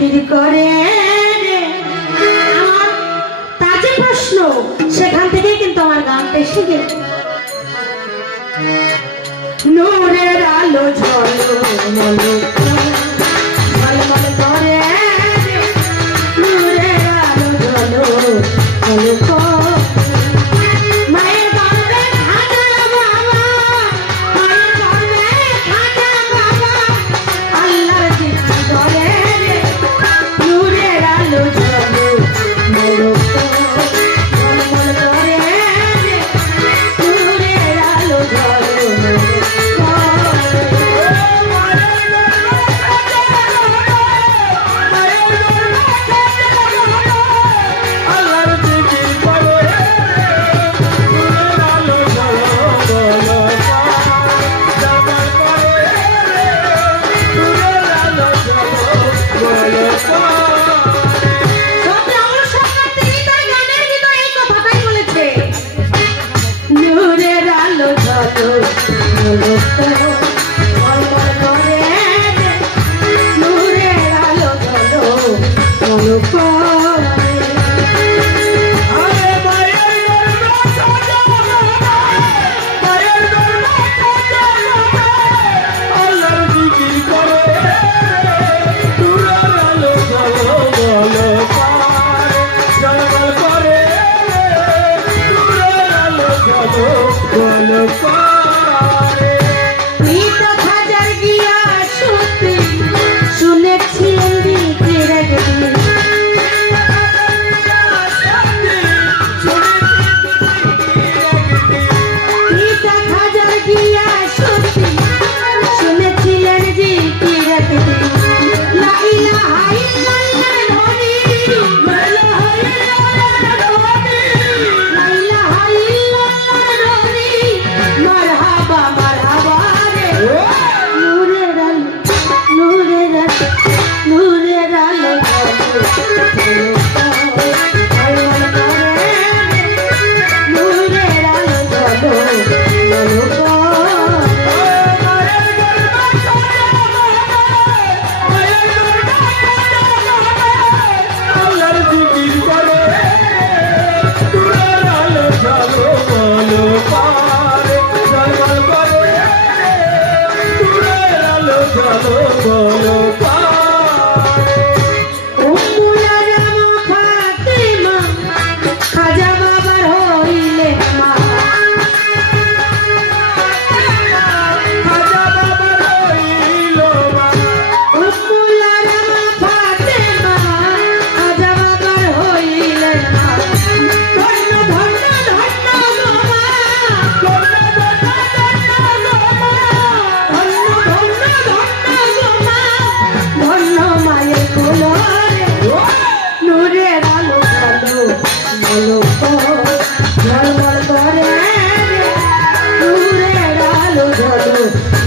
বিক্রি করে তার যে প্রশ্ন, সেখান থেকেই কিন্তু আমার গানটা এসে গেল নূরের আলো ঝলমলো করে নূরের আলো ঝলমল করে। Bye. চলো বলো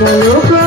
Maior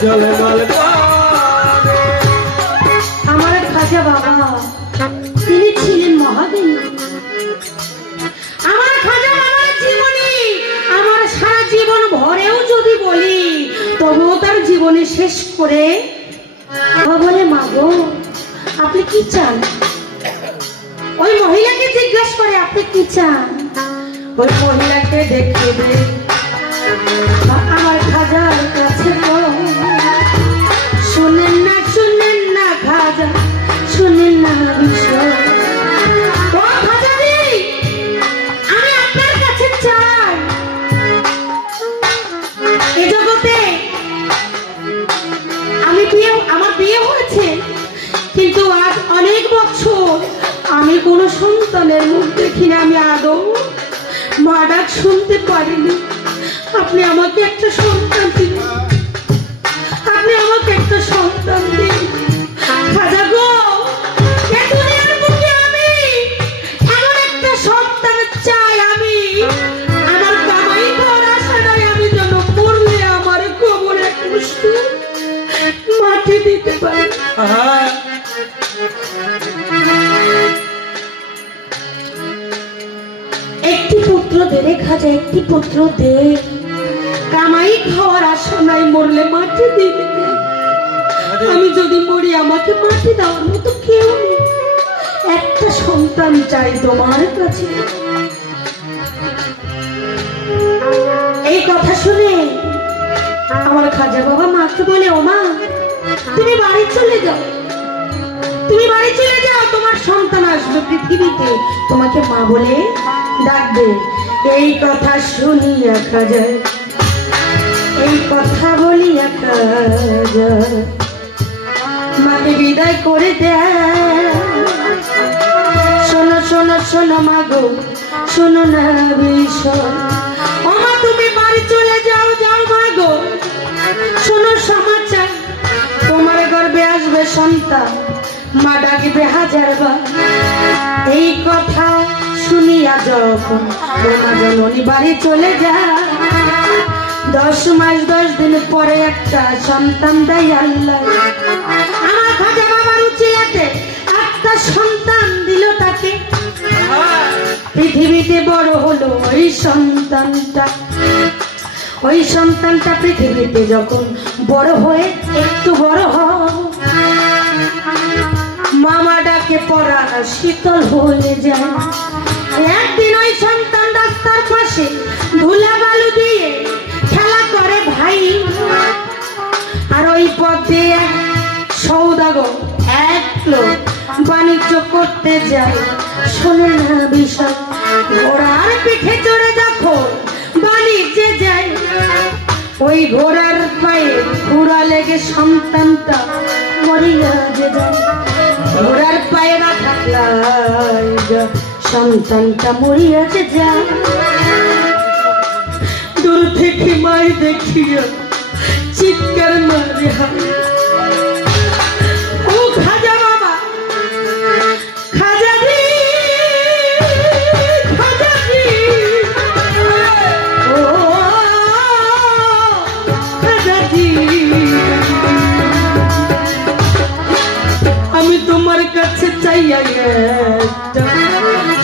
ঝলমল আমার খাজা বাবা তিনি ছিলেন মহাদেব আমার খাজা বাবার জীবনী, আমার সারা জীবন ভরেও যদি বলি, তবুও তার জীবনে শেষ করে বলে মাগো আপনি কি চান? ওই মহিলাকে জিজ্ঞাসা করে, আপনি কি চান? ওই মহিলাকে দেখিয়ে দে আমার খাজার কাছে সন্তানের মুখ দেখি আমি আদৌ মা ডাক শুনতে পারিনি। আপনি আমাকে একটা সন্তান দিন। আপনি আমাকে একটা সন্তান দিন। খাজা গো সন্তান চাই আমি। আমার আমি যেন আমার দিতে পারি। পুত্র খাজা একটি পুত্র দে। কামাই খাওয়ার আশা নাই মরলে মাটি দিবে। আমি যদি মরি আমাকে মাটি দেওয়ার মতো কেউ নেই। একটা সন্তান চাই তোমার কাছে। এই কথা শুনে আমার খাজা বাবা মাকে বলে ও মা তুমি বাড়ি চলে যাও। তুমি বাড়ি চলে যাও তোমার সন্তান আসবে পৃথিবীতে। তোমাকে মা বলে ডাকবে। এই কথা শুনি শুনিয়া খাজা এই কথা বলিয়া খাজা মাকে বিদায় করে দেয় শোনো শোনো শোনো মাগো শোনো না বিষয় ও মা, তুমি বাড়ি চলে যাও যাও মাগো শোনো সমাচার তোমার গর্বে আসবে সন্তান। মা ডাকবে হাজার বার এই কথা শুনিয়া যখন তোমার জননী বাড়ি চলে যায়। দশ মাস, দশ দিন পরে একটা সন্তান দেয় আল্লাহ। একটা সন্তান তাকে। পৃথিবীতে বড় হলো ওই সন্তানটা। ওই সন্তানটা পৃথিবীতে যখন বড় হয়ে একটু বড় হয় ডাকে পড়ানো শীতল হয়ে যায় একদিন ওই সন্তান রাস্তার পাশে ধুলা বালু দিয়ে খেলা করে ভাই। আর ওই পথে সৌদাগর, এক লোক বাণিজ্য করতে যায়। শোনে না বিষয়, ঘোড়ার পিঠে চড়ে যখন বাণিজ্যে যায়, ওই ঘোড়ার পায়ে ঘোড়া লেগে সন্তানটা মরিয়া যে যায় ঘোড়ার পায়ে না থাকলাই সন্তানটা মরিয়াছে যা। দূর থেকে মায় দেখিয়া চিৎকার মারে হায়।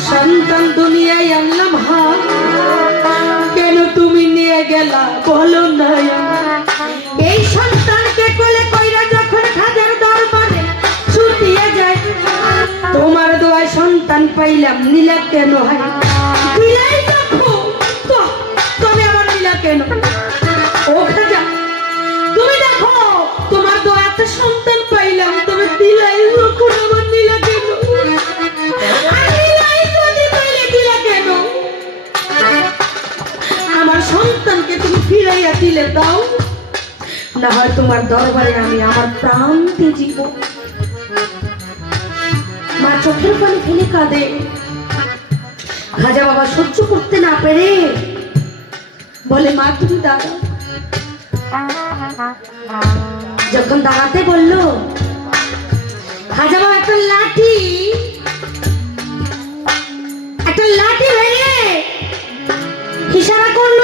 সন্তান দুনিয়ায় আনলাম হা কেন তুমি নিয়ে গেলা বলো না এই সন্তানকে কোলে কইরা যখন খাদের দরবারে ছুটিয়ে যায় তোমার দোয়ায় সন্তান পাইলাম, নীলা কেন হয়? না হয় তোমার দরবারে, আমি আমার প্রাণ জীব মা চোখের পানি ফেলে কাঁদে। খাজা বাবা সহ্য করতে না পেরে বলে, মা, তুমি দাঁড়াও। যখন দাঁড়াতে বলল খাজা বাবা, একটা লাঠি একটা লাঠি ভেঙে ইশারা করল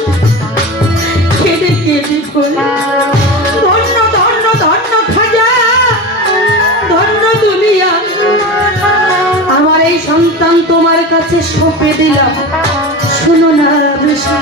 কাছে সঁপে দিলাম। শোনো না বেশি